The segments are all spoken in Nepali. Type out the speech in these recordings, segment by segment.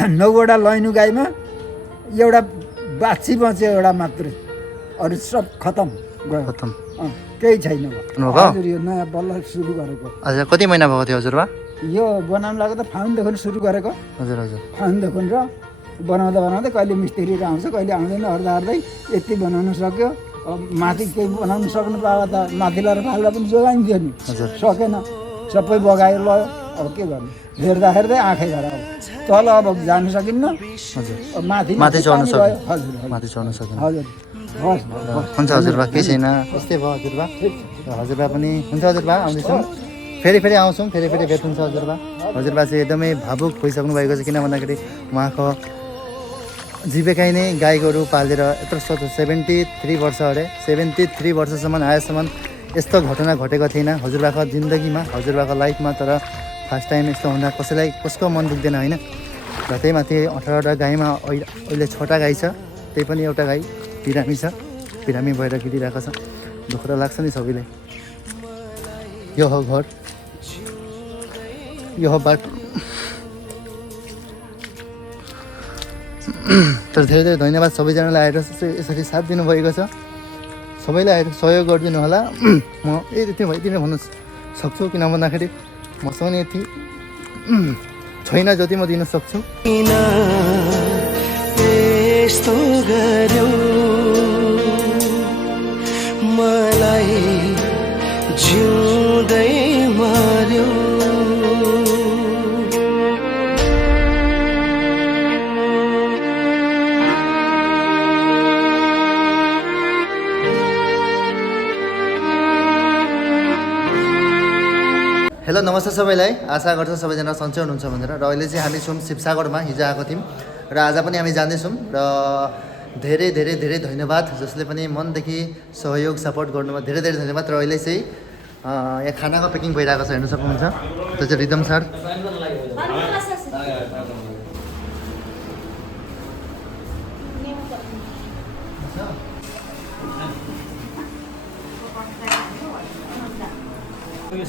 9वटा लैनु गाईमा एउटा बाछी बच्यो एउटा मात्रै अरू सब खतम गयो खतम केही छैन हो हजुर यो नयाँ बल्ल सुरु गरेको हजुर कति महिना भएको थियो हजुरबा यो बनाउनु लाग्दा त फाउन्डेसन सुरु गरेको हजुर हजुर फाउन्डेसन र बनाउँदा बनाउँदै कहिले मिस्त्रीहरू आउँछ कहिले आउँदैन हर्दा हर्दै यति बनाउनु सक्यो अब माथि केही बनाउनु सक्नु पायो त माथि लगेर फाल्दा पनि जोगाइन्थ्यो नि हजुर सकेन सबै बगाएर लयो अब के गर्नु हेर्दा हेर्दै आँखै घर अब तल अब जानु सकिन्न हजुर अब माथि माथि चढ्नु पानी सक्यो। गयो। हजुर हजुर माथि चढ्न सकेन हजुर हस् हस् हुन्छ हजुरबा केही छैन यस्तै भयो हजुरबा हजुरबा पनि हुन्छ हजुरबा आउँदैछौँ फेरि फेरि आउँछौँ फेरि फेरि भेट हुन्छ हजुरबा हजुरबा चाहिँ एकदमै भावुक भइसक्नु भएको छ किन भन्दाखेरि उहाँको जीविकै नै गाई गोरु पालेर यत्रो 73 वर्ष अरे 73 वर्षसम्म आएसम्म यस्तो घटना घटेको थिएन हजुरबाको जिन्दगीमा हजुरबाको लाइफमा तर फर्स्ट टाइम यस्तो हुँदा कसैलाई कसको मन दुख्दैन होइन र त्यही माथि 18वटा गाईमा अहिले 6वटा गाई छ त्यही पनि एउटा गाई बिरामी छ बिरामी भएर गिरिरहेको छ दुःख त लाग्छ नि सबैलाई यो हो घर यो हो बाटो तर धेरै धेरै धन्यवाद सबैजनालाई आएर यसरी साथ दिनुभएको छ सबैलाई आएर सहयोग गरिदिनु होला म यति भयो यति नै भन्नु सक्छु किन भन्दाखेरि मसँग यति छैन जति म दिन सक्छु यस्तो गर्यो मलाई जिउँदै मार्यो हेलो नमस्ते सबैलाई आशा गर्छ सबैजना सन्चै हुनुहुन्छ भनेर र अहिले चाहिँ हामी छौँ शिवसागरमा हिजो आएको थियौँ र आज पनि हामी जाँदैछौँ र धेरै धेरै धेरै धन्यवाद जसले पनि मनदेखि सहयोग सपोर्ट गर्नुमा धेरै धेरै धन्यवाद र अहिले चाहिँ यहाँ खानाको पेकिङ भइरहेको छ हेर्न सक्नुहुन्छ त्यो चाहिँ रिदम सर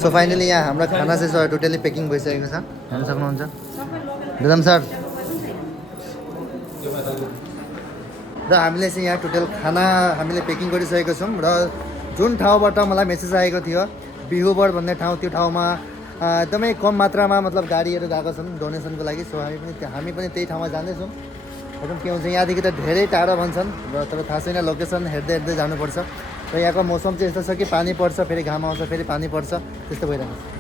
सो फाइनली यहाँ हाम्रो खाना चाहिँ टोटली पेकिङ भइसकेको छ हेर्न सक्नुहुन्छ रिदम सर र हामीले चाहिँ यहाँ टोटल खाना हामीले पेकिङ गरिसकेको छौँ र जुन ठाउँबाट मलाई मेसेज आएको थियो बिहुबर भन्ने ठाउँ त्यो ठाउँमा एकदमै कम मात्रामा मतलब गाडीहरू गएको छन् डोनेसनको लागि सो हामी पनि त्यही ठाउँमा जाँदैछौँ एकदम के हुन्छ यहाँदेखि त धेरै टाढो भन्छन् र तर थाहा छैन लोकेसन हेर्दै हेर्दै जानुपर्छ र यहाँको मौसम चाहिँ यस्तो छ कि पानी पर्छ फेरि घाम आउँछ फेरि पानी पर्छ त्यस्तो भइरहेको छ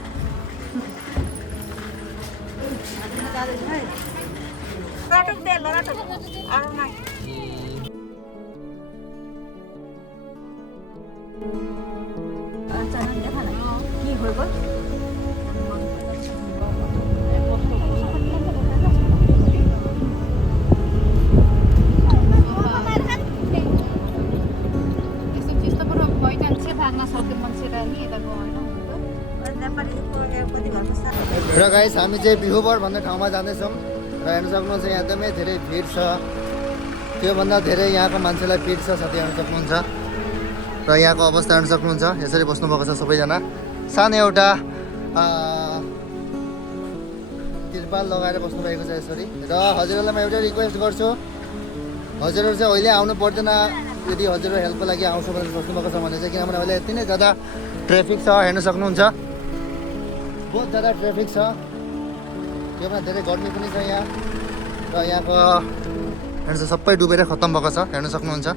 र गाइस हामी चाहिँ बिहुबर भन्ने ठाउँमा जाँदैछौँ र हेर्न सक्नुहुन्छ यहाँ एकदमै धेरै भिड छ त्योभन्दा धेरै यहाँको मान्छेलाई भिड छ साथै हेर्न सक्नुहुन्छ र यहाँको अवस्था हेर्न सक्नुहुन्छ यसरी बस्नुभएको छ सबैजना सानो एउटा तिरपाल लगाएर बस्नुभएको छ यसरी र हजुरहरूलाई म एउटा रिक्वेस्ट गर्छु हजुरहरू चाहिँ अहिले आउनु पर्दैन यदि हजुरहरू हेल्पको लागि आउँछ भनेर सोच्नुभएको छ भने चाहिँ किनभने अहिले यति नै ज्यादा ट्राफिक छ हेर्न सक्नुहुन्छ बहुत ज़्यादा ट्राफिक छ त्योमा धेरै गर्मी पनि छ यहाँ र यहाँको हेर्नु सबै डुबेर खत्तम भएको छ हेर्न सक्नुहुन्छ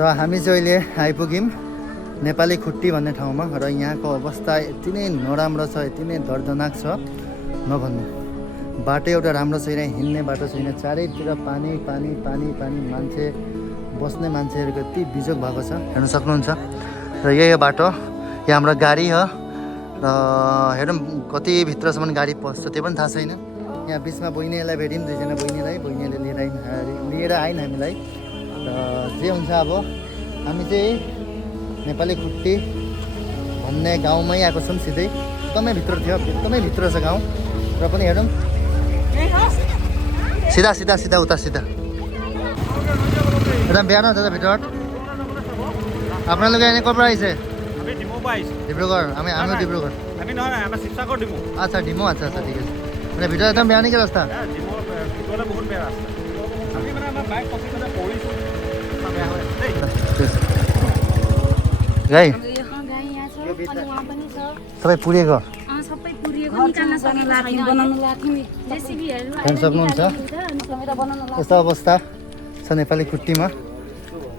र हामी चाहिँ अहिले आइपुग्यौँ नेपाली खुट्टी भन्ने ठाउँमा र यहाँको अवस्था यति नै नराम्रो छ यति नै दर्दनाक छ नभन्नु बाटो एउटा राम्रो छैन हिँड्ने बाटो छैन चारैतिर पानी पानी पानी पानी मान्छे बस्ने मान्छेहरूको यति बिजोग भएको छ हेर्न सक्नुहुन्छ र यही हो बाटो यहाँ हाम्रो गाडी हो र हेरौँ कति भित्रसम्म गाडी पस्छ त्यो पनि थाहा छैन यहाँ बिचमा बहिनीलाई भेट्यौँ दुईजना बहिनीले लिएर आइन् हामीलाई र जे हुन्छ अब हामी चाहिँ नेपाली खुट्टी भन्ने गाउँमै आएको छौँ सिधै एकदमै भित्र थियो एकदमै भित्र छ गाउँ र पनि हेरौँ सीधा सीधा सीधा उता सीधा एकदम बिहान दादा भित्र আপোনালোকে এনে ক'ৰ পৰা আহিছে ডিব্ৰুগড় আমি আমিও ডিব্ৰুগড় আমি নহয় আমাৰ শিৱসাগৰ ডিমু আচ্ছা ডিমু আচ্ছা আচ্ছা ঠিক আছে মানে ভিতৰত একদম বেয়া নেকি ৰাস্তা? বহুত বেয়া ৰাস্তা আমি মানে আমাৰ বাইক ফচি মানে পৰিছোঁ বেয়া হৈ আছে দেই गाई गाई यहाँ छ अनि वहाँ पनि छ सबै पुरेको सबै पुरिएको निकाल्न सक्ने लाग्थ्यौँ बनाउनु लाग्थ्यौँ जेसिबीहरू हेर्न सक्नुहुन्छ यस्तो अवस्था छ नेपाली खुट्टीमा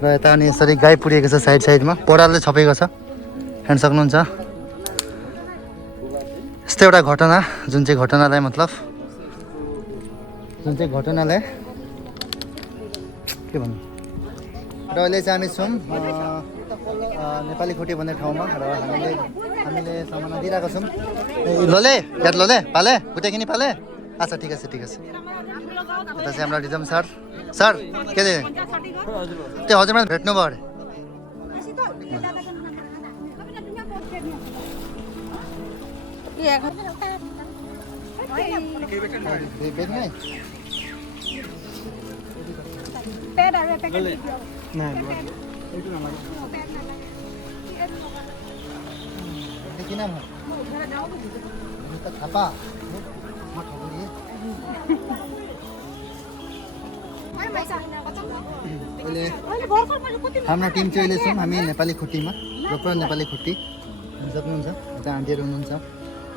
र यता अनि यसरी गाई पुरिएको छ साइडमा परालले छपेको छ हेर्न सक्नुहुन्छ यस्तो एउटा घटना जुन चाहिँ घटनालाई के भन्नु र अहिले चाहिँ हामी छौँ नेपाली खुट्टी भन्ने ठाउँमा र हामीले सामान दिइरहेको छौँ लोले याद लोले पाले खुट्टेखिनी पाले अच्छा ठिक छ यता चाहिँ हाम्रो रिजम सर के अरे त्यो हजुरमा भेट्नु भयो अरे बेच्ने किन थापा अहिले हाम्रो टिम चाहिँ अहिले छौँ हामी नेपाली खुट्टीमा प्रोपर नेपाली खुट्टी सक्नुहुन्छ यता आन्टीहरू हुनुहुन्छ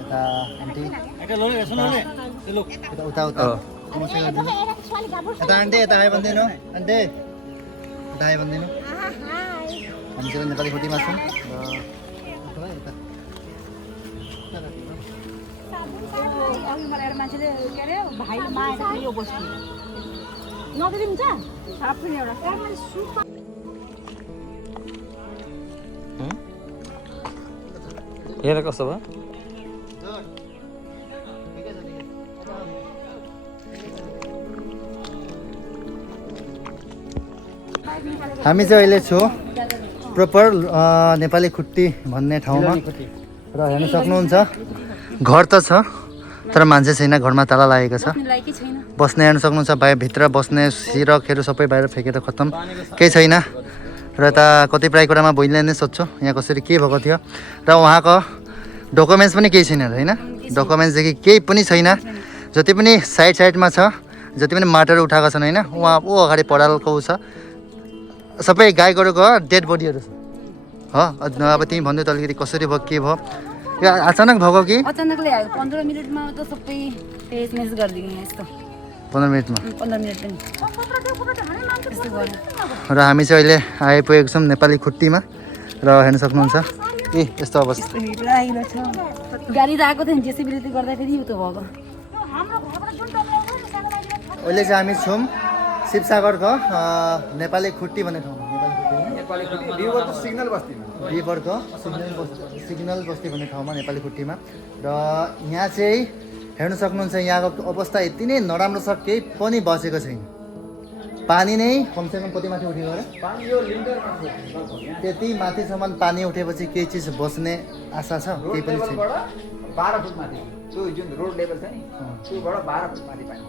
यता आन्टी उता यता आन्टी यता आयो भनिदिनु आन्टी यता आयो भनिदिनु हामी चाहिँ नेपाली खुट्टीमा छौँ मान्छेले के अरे भाइ माएर यो बस्नु नदिनु हुन्छ साफै एउटा हेर कस्तो भयो हामी चाहिँ अहिले छु प्रोपर नेपाली खुट्टी भन्ने ठाउँमा र हेर्न सक्नुहुन्छ घर त छ तर मान्छे छैन घरमा ताला लागेको छ बस्ने हेर्न सक्नुहुन्छ बाहिर भित्र बस्ने सिरकहरू सबै बाहिर फ्याँकेर खत्तम केही छैन र यता कतिपय कुरामा बहिनीलाई नै सोध्छु यहाँ कसरी के भएको थियो र उहाँको डकुमेन्ट्स पनि केही छैन होइन डकुमेन्ट्सदेखि केही पनि छैन जति पनि साइडमा छ जति पनि माटोहरू उठाएको छन् होइन उहाँ ऊ अगाडि परालको ऊ छ सबै गाई गोरुको डेड बडीहरू छ हो अब तिमी भन्दै त अलिकति कसरी भयो के भयो यो अचानक भएको कि अचानकले आयो 15 मिनेटमा त सबै पेजमेस गरिदिनु यस्तो 15 मिनटमा 15 मिनेट पनि यस्तो गर्यो र हामी चाहिँ अहिले आइपुगेको छौँ नेपाली खुट्टीमा र हेर्न सक्नुहुन्छ ए यस्तो अवस्था गाडी त आएको थियो नि जेसिबीले गर्दाखेरि यो त भएको अहिले चाहिँ हामी छौँ शिवसागरको नेपाली खुट्टी भन्ने ठाउँमा बिबरको सिग्नल बस्ती भन्ने ठाउँमा नेपाली खुट्टीमा र यहाँ चाहिँ हेर्न सक्नुहुन्छ यहाँको अवस्था यति नै नराम्रो छ केही पनि बसेको छैन पानी नै कमसेकम कति माथि उठेको अरे त्यति माथिसम्म पानी उठेपछि केही चिज बस्ने आशा छ केही पनि छैन 12 फुट माथि त्यो जुन रोड लेभल छ नि त्योबाट 12 फुट माथि पानी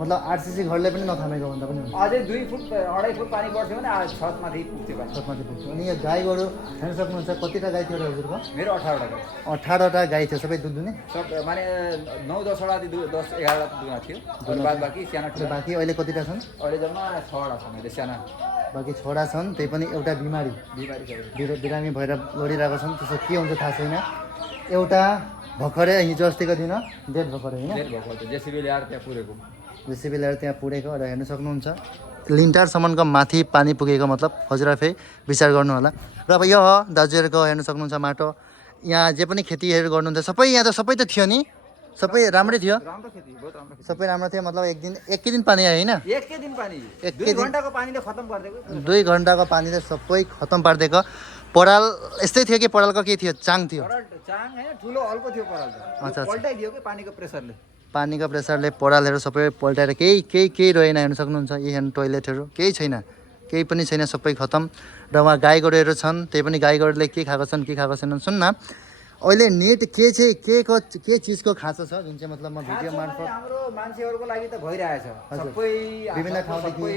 मतलब आरसीसी घरले पनि नथामेको भन्दा पनि हुन्छ अझै 2 फुट 2.5 फुट पानी बढ्थ्यो भने छत माथि पुग्थ्यो पानी छत माथि पुग्थ्यो अनि यो गाई गोरु हेर्न सक्नुहुन्छ कतिवटा गाई थियो हजुरको मेरो 18 वटा 18वटा गाई थियो सबै दुध दुने सब माने 9-10 वटा 10-11 वटा दुना थियो अनि बाद बाँकी साना ठुला बाँकी अहिले कतिवटा छन् अहिले जम्मा 6 वटा छ मैले साना बाँकी छोरा छन् त्यही पनि एउटा बिरामी भएर लडिरहेको छन् त्यसो के हुन्छ थाहा छैन एउटा भर्खरै हिजो अस्तिको दिन डेट भर्खरै होइन जेसिबी ल्याएर त्यहाँ पुरेको जेसिबी ल्याएर त्यहाँ पुरेको र हेर्न सक्नुहुन्छ लिन्टरसम्मको माथि पानी पुगेको मतलब हजुर आफै विचार गर्नु होला र अब यो हो दाजुहरूको हेर्न सक्नुहुन्छ माटो यहाँ जे पनि खेतीहरू गर्नुहुन्छ सबै यहाँ त सबै त थियो नि सबै राम्रै थियो सबै राम्रो थियो मतलब एकै दिन पानी आयो होइन एकै दिन पानी 2 घण्टाको पानीले खत्तम गरिदिएको 2 घण्टाको पानीले सबै खत्तम पारिदिएको पराल यस्तै थियो कि परालको के थियो चाङ थियो चाङ हैन ठुलो हल्को थियो पराल अच्छा पल्टाइदियो कि पानीको प्रेसरले परालहरू सबै पल्टाएर केही रहेन हेर्न सक्नुहुन्छ यी हेर्नु टोइलेटहरू केही छैन केही पनि छैन सबै खत्तम र उहाँ गाई गोरुहरू छन् त्यही पनि गाई गोरुले के खाएको छन् के खाएको छैनन् सुन्न अहिले नेट के चाहिँ के चिजको खाँचो छ जुन चाहिँ मतलब म भिडियो मार्फत हाम्रो मान्छेहरूको लागि त भइरहेछ सबै विभिन्न ठाउँदेखि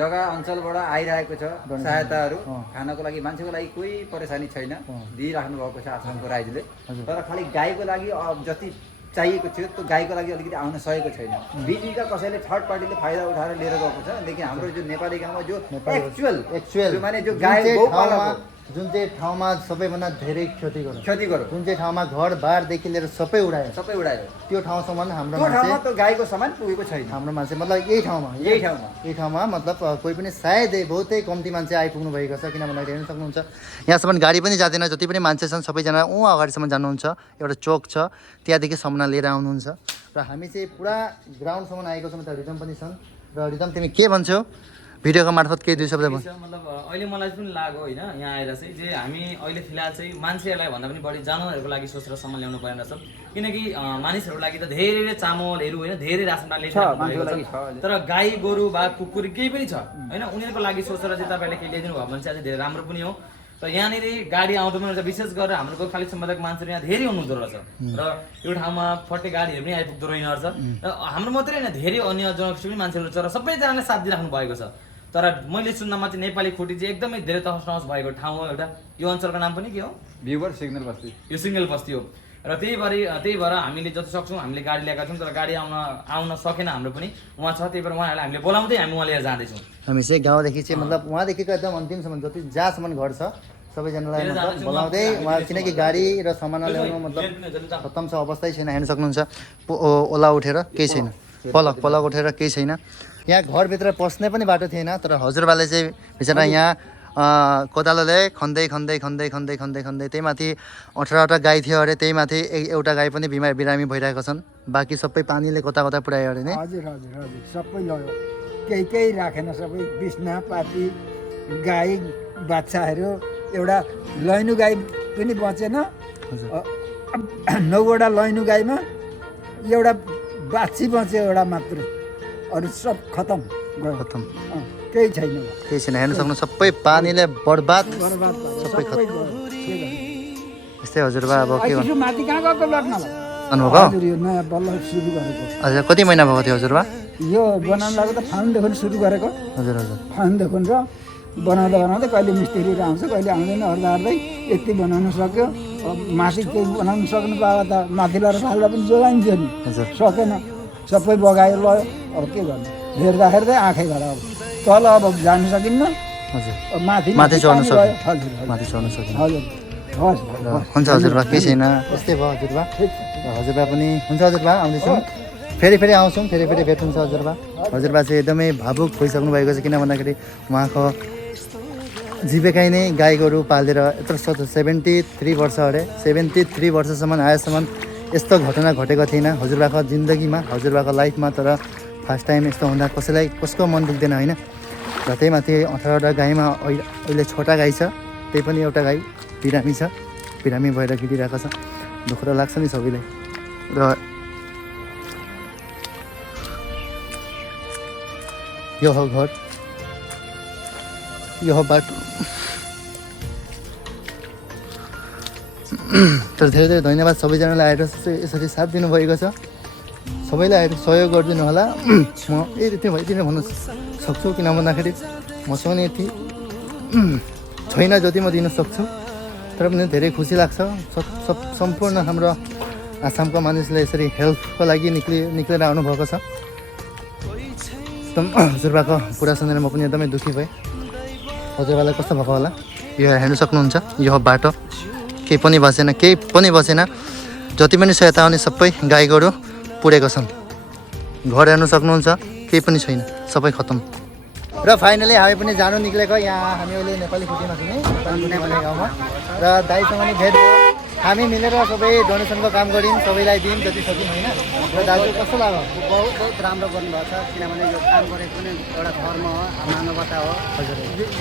जग्गा अञ्चलबाट आइरहेको छ सहायताहरू खानको लागि मान्छेको लागि कोही परेशानी छैन दिइराख्नु भएको छ आसामको राज्यले तर खालि गाईको लागि जति चाहिएको थियो त्यो गाईको लागि अलिकति आउन सकेको छैन। बिचबिचका कसैले थर्ड पार्टीले फाइदा उठाएर लिएर गएको छ। लेकिन हाम्रो जो नेपाली गाउँमा जो एक्चुअल माने जो गाई गौपालक जुन चाहिँ ठाउँमा सबैभन्दा धेरै क्षति गर्यो जुन चाहिँ ठाउँमा घरबारदेखि लिएर सबै उडायो त्यो ठाउँसम्म हाम्रो ठाउँमा त गाईको सामान पुगेको छैन। हाम्रो मान्छे मतलब यही ठाउँमा मतलब कोही पनि सायदै बहुतै कम्ती मान्छे आइपुग्नु भएको छ। किन भन्दाखेरि हेर्न सक्नुहुन्छ यहाँसम्म गाडी पनि जाँदैन, जति पनि मान्छे छन् सबैजना अगाडिसम्म जानुहुन्छ। एउटा चोक छ त्यहाँदेखि सामान लिएर आउनुहुन्छ र हामी चाहिँ पुरा ग्राउन्डसम्म आएको छौँ। त रिदम पनि छन् र रिदम तिमी के भन्छौ भिडियोको मार्फत केही 2 शब्द भन्। मतलब अहिले मलाई पनि लाग्यो होइन यहाँ आएर चाहिँ जे हामी अहिले फिलहाल चाहिँ मान्छेहरूलाई भन्दा पनि बढी जनावरहरूको लागि सोचेर सामान ल्याउनु पर्ने रहेछ। किनकि मानिसहरूको लागि त धेरै चामलहरू होइन धेरै रासन पानी तर गाई गोरु बाघ कुकुर केही पनि छ होइन उनीहरूको लागि सोचेर चाहिँ तपाईँहरूले केही ल्याइदिनु भयो भने चाहिँ अझै धेरै राम्रो पनि हो। र यहाँनिर गाडी आउँदैन रहेछ, विशेष गरेर हाम्रो गोर्खाली सम्बन्धका मान्छेहरू यहाँ धेरै आउनुहुँदो रहेछ र यो ठाउँमा फट्टे गाडीहरू पनि आइपुग्दो रहेन रहेछ। र हाम्रो मात्रै होइन धेरै अन्य जनगोष्ठी पनि मान्छेहरू छ र सबैजनाले साथ दिइराख्नु भएको छ। तर मैले सुन्नमा चाहिँ नेपाली खुट्टी चाहिँ एकदमै धेरै तहस नहस भएको ठाउँ हो एउटा। यो अञ्चलको नाम पनि के हो? भ्युवर सिग्नल बस्ती। यो सिङ्गल बस्ती हो र त्यही भएर हामीले जति सक्छौँ हामीले गाडी ल्याएका छौँ। तर गाडी आउन सकेन हाम्रो पनि उहाँ छ, त्यही भएर उहाँहरूलाई हामीले बोलाउँदै हामी उहाँ लिएर जाँदैछौँ। हामी चाहिँ गाउँदेखि चाहिँ मतलब उहाँदेखिको एकदम अन्तिमसम्म जति जहाँसम्म घर छ सबैजनालाई मतलब बोलाउँदै उहाँ किनकि गाडी र सामान ल्याउनु मतलब खत्तम छ, अवस्थै छैन। हेर्न सक्नुहुन्छ ओला उठेर केही छैन, पलक उठेर केही छैन। यहाँ घरभित्र पस्ने पनि बाटो थिएन। तर हजुरबाले चाहिँ बिचरा यहाँ कोदालोले खन्दै त्यही माथि 18वटा गाई थियो अरे, त्यही माथि एउटा गाई पनि बिरामी भइरहेको छन्। बाँकी सबै पानीले कता पुऱ्यायो अरे नि। हजुर सबै लग्यो, केही राखेन, सबै बिस्ना पाती गाई बाछाहरू। एउटा लैनु गाई पनि बचेन, 9वटा लैनु गाईमा एउटा बाछी बच्यो, एउटा मात्र, अरू सब खतम केही छैन। हेर्न सक्नु सबै पानीले बर्बाद सबै खतम। यस्तै हजुरबा अब के गर्नु माथि कहाँ गएको लग्नलाई भन्नुभयो? यो नयाँ बल्ल सुरु गरेको। हजुर कति महिना भएको थियो हजुरबा? यो बनाउनु लाग्यो त फाउन्डेसन सुरु गरेको। हजुर फाउन्डेसन र बनाउँदै कहिले मिस्त्रीहरू आउँछ कहिले आउँदैन, हर्दै यति बनाउन सक्यो। माथि केही बनाउनु सक्नु पायो त माथिबाट फाल्दा पनि जोगाइन्थ्यो नि, सकेन, सबै बगायो लयो। अब के गर्नु, हेर्दै आँखै घर। अब तल अब जानु सकिन्न, माथि चढ्नु सकिन्न। हुन्छ हजुरबा केही छैन, यस्तै भयो हजुरबा। हजुरबा पनि हुन्छ हजुरबा, आउँदैछौँ फेरि आउँछौँ, फेरि भेट हुन्छ हजुरबा। हजुरबा चाहिँ एकदमै भावुक भइसक्नु भएको छ। किन भन्दाखेरि उहाँको जीविकै नै गाई गोरु पालेर यत्रो 73 वर्ष अरे, 73 वर्षसम्म आएसम्म यस्तो घटना घटेको थिएन हजुरबाको जिन्दगीमा, हजुरबाको लाइफमा। तर फर्स्ट टाइम यस्तो हुँदा कसको मन दुख्दैन होइन। र त्यही माथि 18वटा गाईमा अहिले छोटा गाई छ, त्यही पनि एउटा गाई बिरामी भएर गिरिरहेको छ। दुःख त लाग्छ नि सबैलाई। र यो हो घर, यो हो बाटो। तर धेरै धन्यवाद सबैजनालाई आएर यसरी साथ दिनुभएको छ। सबैलाई आएर सहयोग गरिदिनु होला। म यति भइदिनु भन्न सक्छु, किन भन्दाखेरि मसँग यति छैन जति म दिन सक्छु। तर पनि धेरै खुसी लाग्छ सम्पूर्ण हाम्रो आसामको मानिसले यसरी हेल्पको लागि निक्लेर आउनुभएको छ। एकदम हजुरबाको कुरा सुनेर म पनि एकदमै दुःखी भएँ। हजुरबालाई कस्तो भएको होला? यो हेर्नु सक्नुहुन्छ, यो बाटो केही पनि बसेन। जति पनि सहायता आउने सबै गाई गोरु पुरेको छन्। घर हेर्नु सक्नुहुन्छ, केही पनि छैन, सबै खतम। र फाइनली हामी पनि जानु निक्लेको। यहाँ हामी अहिले नेपाली खुट्टीमा थियौँ नेपाली गाउँमा। र दाइसँग नि भेट भयो। हामी मिलेर सबै डोनेसनको काम गऱ्यौँ, सबैलाई दियौँ जति सक्यौँ होइन। र दाजु कस्तो लाग्यो? बहुत राम्रो गर्नुभएको छ, किनभने यो काम गरेको पनि एउटा धर्म हो, मानवता हो।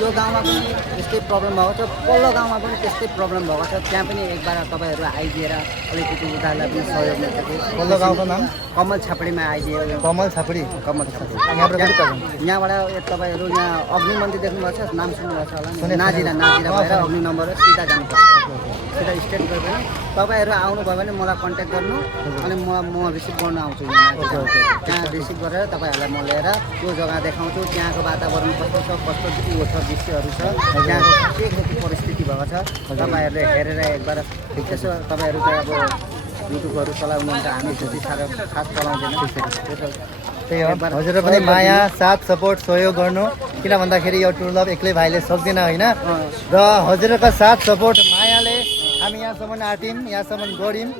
यो गाउँमा पनि त्यस्तै प्रब्लम भएको छ, पल्लो गाउँमा पनि त्यस्तै प्रब्लम भएको छ। त्यहाँ पनि एकबार तपाईँहरू आइदिएर अलिकति उनीहरूलाई पनि सहयोग मिल्छ। पल्लो गाउँको नाम कमल छापडीमा आइदियो। कमल छापडी। यहाँबाट तपाईँहरू यहाँ अग्नि मन्दिर देख्नुभएको छ, नाम सुन्नुभएको छ होला, नाजिरा भएर अग्नि नम्बर सिधा जानुपर्छ, सिधा स्ट्रेट गयो भने तपाईँहरू आउनुभयो भने मलाई कन्ट्याक्ट गर्नु, अनि म रिसिभ गर्न आउँछु। त्यहाँ रिसिभ गरेर तपाईँहरूलाई म लिएर त्यो जग्गा देखाउँछु। त्यहाँको वातावरण कस्तो छ, कस्तो उयो छ, दृश्यहरू छ, त्यहाँको के परिस्थिति भएको छ, तपाईँहरूले हेरेर एकबार यसो तपाईँहरूको अब युट्युबहरू चलाउनुहुन्छ हामी त्यति साह्रो खास चलाउँदैन त्यही हो हजुरहरू पनि माया साथ सपोर्ट सहयोग गर्नु किन भन्दाखेरि यो टुर लभ एक्लै भाइले सक्दैन होइन र हजुरहरूको साथ सपोर्ट मायाले हामी यहाँसम्म आँट्यौँ यहाँसम्म गऱ्यौँ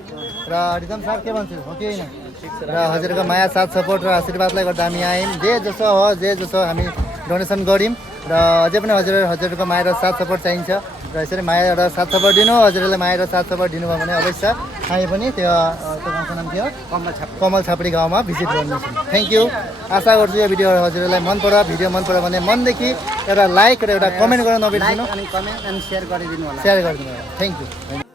र रिदम साहब के भन्छु हो कि होइन र हजुरहरूको माया साथ सपोर्ट र आशीर्वादलाई गर्दा हामी आयौँ जे जसो हामी डोनेसन गऱ्यौँ र अझै पनि हजुरहरूको माया र साथ सपोर्ट चाहिन्छ र यसरी माया र साथ सपोर्ट दिनु हजुरहरूले माया र साथ सपोर्ट दिनुभयो भने अवश्य हामी पनि त्यो गाउँको नाम थियो कमल छापडी गाउँमा भिजिट गर्नेछौँ थ्याङ्क यू आशा गर्छु यो भिडियो हजुरहरूलाई मन पर्यो भिडियो मन पर्यो भने मनदेखि एउटा लाइक र एउटा कमेन्ट गर्न नबिर्सिनु अनि कमेन्ट अनि सेयर गरिदिनु होला सेयर गरिदिनु थ्याङ्क यू